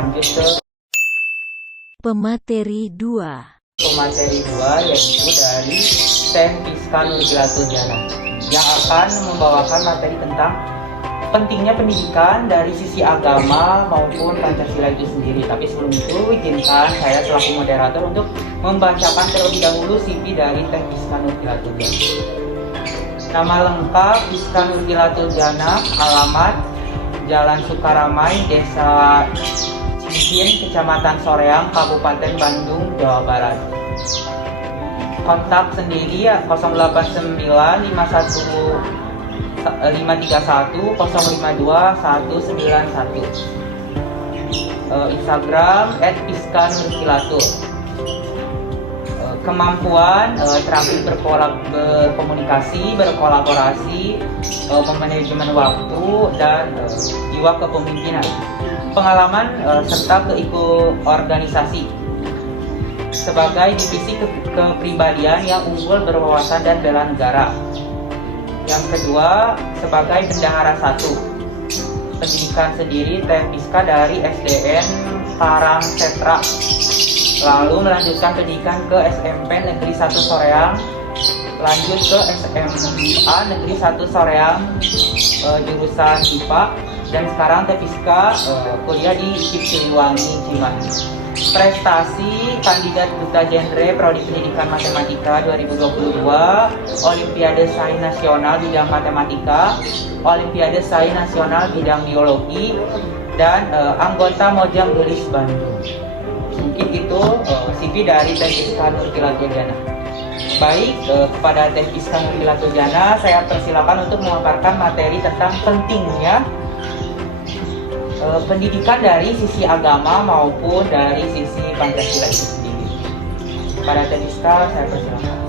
lanjut ke pemateri 2. pemateri 2, yaitu dari Teh Piska Nurkilatul Jana yang akan membawakan materi tentang pentingnya pendidikan dari sisi agama maupun Pancasila itu sendiri. Tapi sebelum itu, izinkan saya selaku moderator untuk membacakan terlebih dahulu CV dari Teh Piska Nurkilatul Jana. Nama lengkap Piska Nurkilatul Jana, alamat Jalan Sukaramai, Desa Cincin, Kecamatan Soreang, Kabupaten Bandung, Jawa Barat. Kontak sendiri ya 089 531 052 191. Instagram @piskanurkilatul. Kemampuan terampil berkomunikasi, berkolaborasi, memanajemen waktu, dan jiwa kepemimpinan. Pengalaman serta keikut organisasi sebagai divisi kepribadian yang unggul, berwawasan dan bela negara. Yang kedua, sebagai bendahara 1 pendidikan sendiri, Teh Piska dari SDN Karangsetra, lalu melanjutkan pendidikan ke SMP Negeri 1 Soreang, lanjut ke SMA Negeri 1 Soreang, jurusan IPA, dan sekarang Teh Piska kuliah di IPIP Siliwangi, Cimahi. Prestasi kandidat duta genre Prodi Pendidikan Matematika 2022, Olimpiade Sains Nasional bidang Matematika, Olimpiade Sains Nasional bidang Biologi, dan anggota Mojang Gelis Bandung. Mungkin itu CV dari Teh Piska Nurkilatul Jana. Baik, kepada Teh Piska Nurkilatul Jana saya persilakan untuk memaparkan materi tentang pentingnya pendidikan dari sisi agama maupun dari sisi Pancasila itu sendiri. Pada Teh Piska saya persilakan.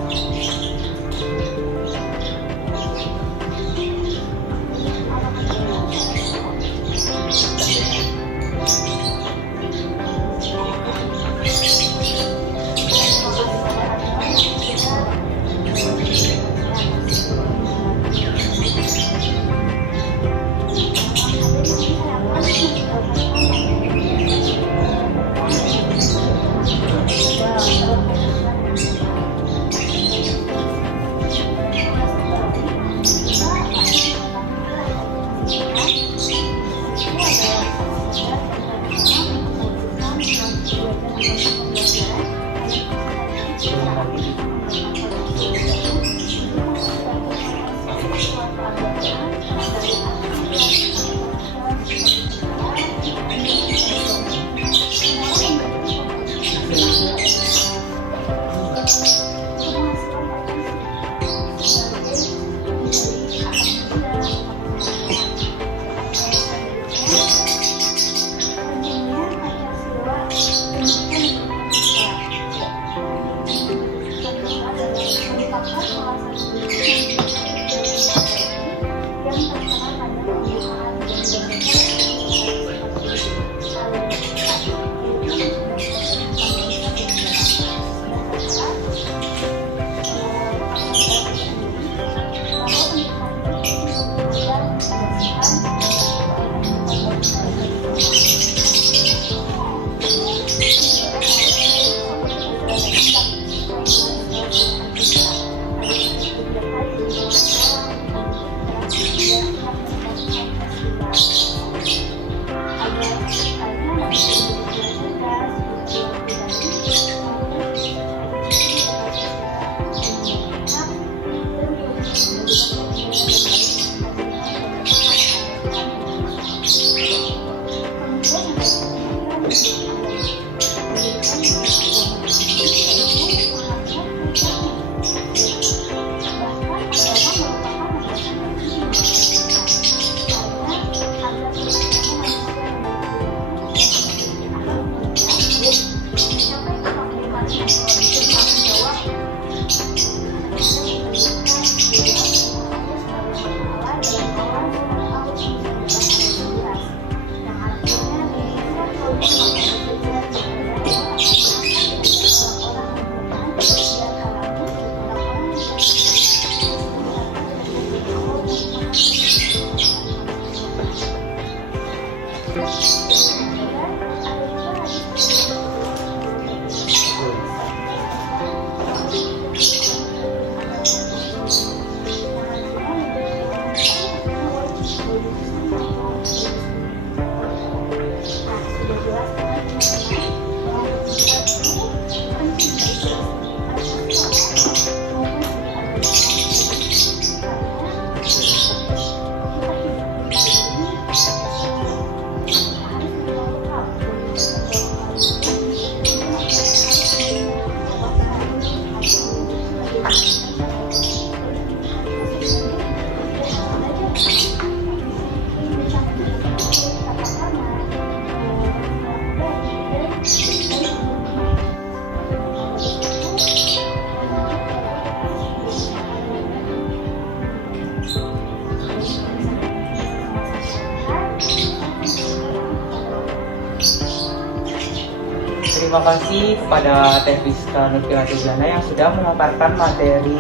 Terima kasih kepada Teh Rizka Nurfila Tejana yang sudah memaparkan materi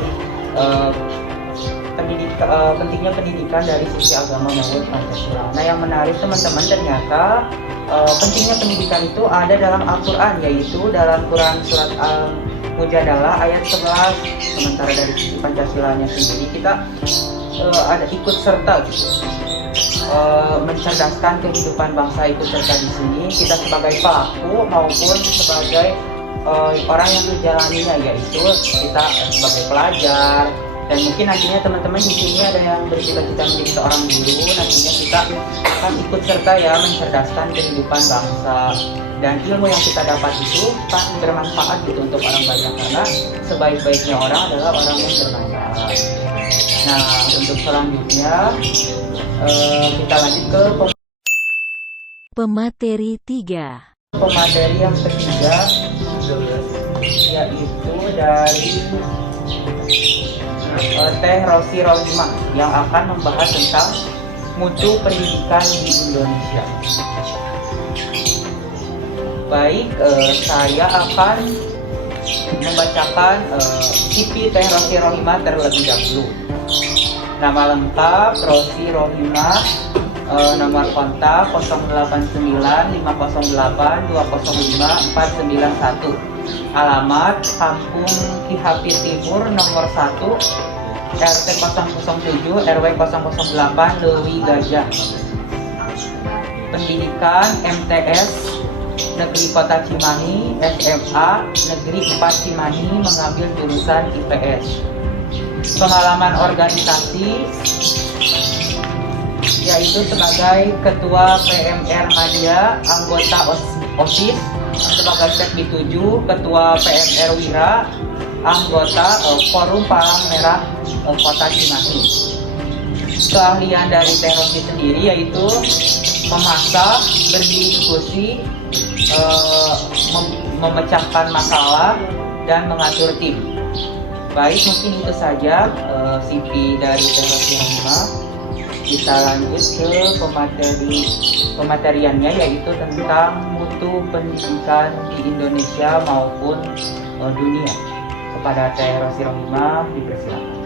pentingnya pendidikan dari sisi agama maupun Pancasila. Nah, yang menarik teman-teman, ternyata pentingnya pendidikan itu ada dalam Al-Quran, yaitu dalam Quran surat Al-Mujadalah ayat 11. Sementara dari sisi Pancasilanya sendiri kita ada ikut serta gitu. Mencerdaskan kehidupan bangsa ikut serta di sini, kita sebagai pelaku maupun sebagai orang yang menjalaninya, yaitu kita sebagai pelajar. Dan mungkin nantinya teman-teman di sini ada yang bercita-cita menjadi seorang guru, nantinya kita akan ikut serta ya mencerdaskan kehidupan bangsa. Dan ilmu yang kita dapat itu pasti bermanfaat gitu untuk orang banyak, karena sebaik-baiknya orang adalah orang yang bermanfaat. Nah, untuk selanjutnya kita lanjut ke pemateri 3. Pemateri yang ketiga, yaitu dari Teh Rosi Rohimah yang akan membahas tentang mutu pendidikan di Indonesia. Baik, saya akan membacakan CV Teh Rosi Rohimah terlebih dahulu. Nama lengkap Rosi Rohimah, nomor kontak 089508205491. Alamat Kampung Kihapi Timur nomor 1 RT 007 RW 008 Lewi Gajah. Pendidikan MTS Negeri Kota Cimahi, SMA Negeri 4 Cimahi, mengambil jurusan IPS. Pengalaman organisasi yaitu sebagai Ketua PMR Media, anggota OSIS, sebagai Sekdi 7, Ketua PMR Wira, anggota Forum Palang Merah Kota Cimahi. Keahlian dari Teh Rosi sendiri yaitu memasak, berdiskusi, memecahkan masalah, dan mengatur tim. Baik, mungkin itu saja CV dari Teh Rosi Rohimah. Kita lanjut ke pemateriannya, yaitu tentang mutu pendidikan di Indonesia maupun dunia. Kepada Teh Rosi Rohimah, dipersilakan.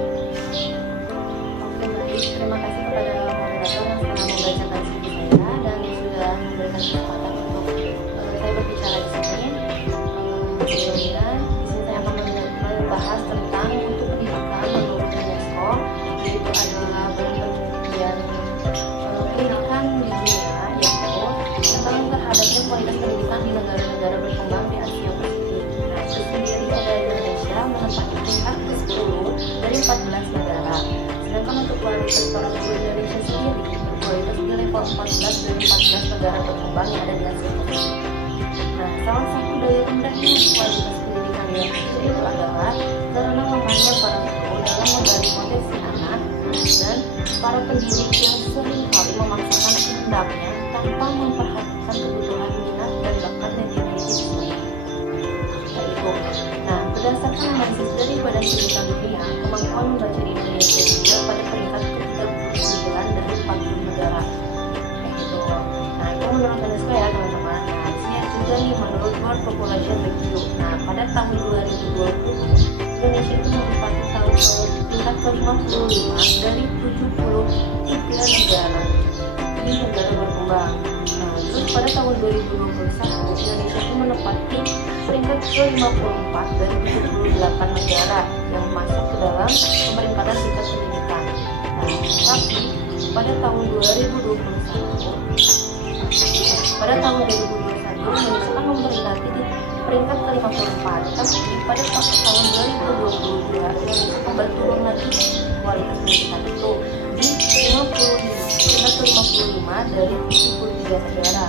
Oke, baik. Terima kasih kepada moderator yang telah membacakan CV saya dan sudah memberikan kesempatan untuk saya berbicara di sini. Sebelumnya, saya akan membahas tentang mutu pendidikan menurut UNESCO, yaitu adalah penelitian pendidikan di dunia, yaitu tentang terhadapnya kualitas pendidikan di negara-negara berkembang di Asia Pasifik. Nah, itu sendiri ada Indonesia menempati peringkat ke-10 dari 14 negara. Sedangkan untuk kualitas orang tua Indonesia sendiri berkualitas di level 14 dari 14 negara berkembang yang ada di Asia Pasifik. Nah, salah satu daya rendahnya kualitas pendidikan di Indonesia itu adalah karena lemahnya para guru dalam menggali potensi anak dan para pendidik yang seringkali memaksakan kehendaknya tanpa memperhatikan kebutuhan minat dan bakat yang dimiliki siswanya. Nah, berdasarkan analisis dari Badan Pendidikan Dunia, kemampuan membaca di Indonesia juga pada peringkat ke-39 dari 40 negara. Gitu. Nah, itu menurut UNESCO ya teman-teman. Nah, di sini juga nih menurut World Population Review. Nah, pada tahun 2020, Indonesia itu menempati peringkat ke-55 dari 73 negara di negara berkembang. Nah, terus pada tahun 2021, Indonesia itu menempati peringkat ke-54 dari 78 negara yang masuk ke dalam pemeringkatan tingkat pendidikan. Nah, tapi pada tahun 2021 Indonesia kan memperingkati di peringkat ke-54, tapi pada tahun 2022 Indonesia kembali turun lagi kualitas pendidikan itu di 55, peringkat ke-55 dari 73 negara.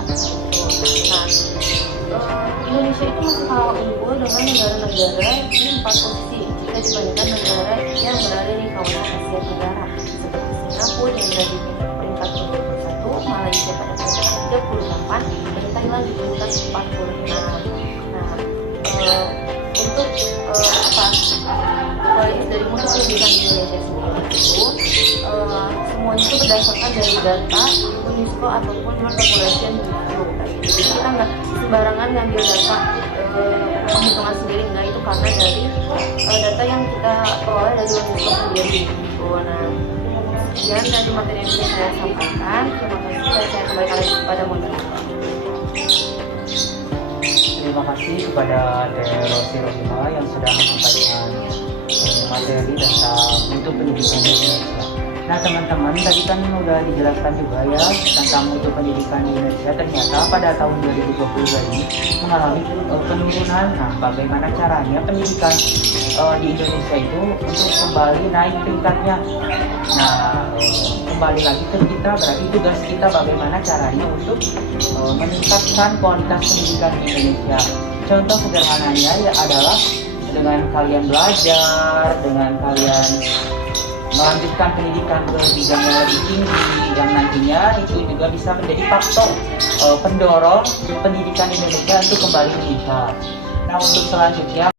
Nah, Indonesia itu masih kalah unggul dengan negara-negara di 4 posisi jika dibandingkan negara yang berada di kawasan Asia Tenggara seperti Singapura yang berada di peringkat ke-21, Malaysia pada peringkat ke-38, dan Thailand di peringkat 46. Nah, untuk kualitas dari mutu pendidikan di Indonesia sendiri itu semuanya itu berdasarkan dari data UNESCO ataupun World Population Review. Jadi kita nggak sembarangan ngambil data penghitungan sendiri, enggak, itu karena dari data yang kita peroleh dari UNESCO sendiri gitu. Nah, sekian dari materi yang bisa saya sampaikan. Terima kasih, saya kembalikan lagi kepada moderator. Terima kasih kepada Teh Rosi Rohima yang sudah menyampaikan materi tentang mutu pendidikan di Indonesia. Nah teman-teman, tadi kan udah dijelaskan juga ya tentang mutu pendidikan di Indonesia. Ternyata pada tahun 2022 ini mengalami penurunan. Nah, bagaimana caranya pendidikan di Indonesia itu untuk kembali naik tingkatnya? Nah, kembali lagi ke kita, berarti tugas kita bagaimana caranya untuk meningkatkan kualitas pendidikan di Indonesia. Contoh sederhananya ya adalah dengan kalian belajar, dengan kalian melanjutkan pendidikan ke jenjang yang lebih tinggi, yang nantinya itu juga bisa menjadi faktor pendorong pendidikan Indonesia untuk kembali meningkat. Nah, untuk selanjutnya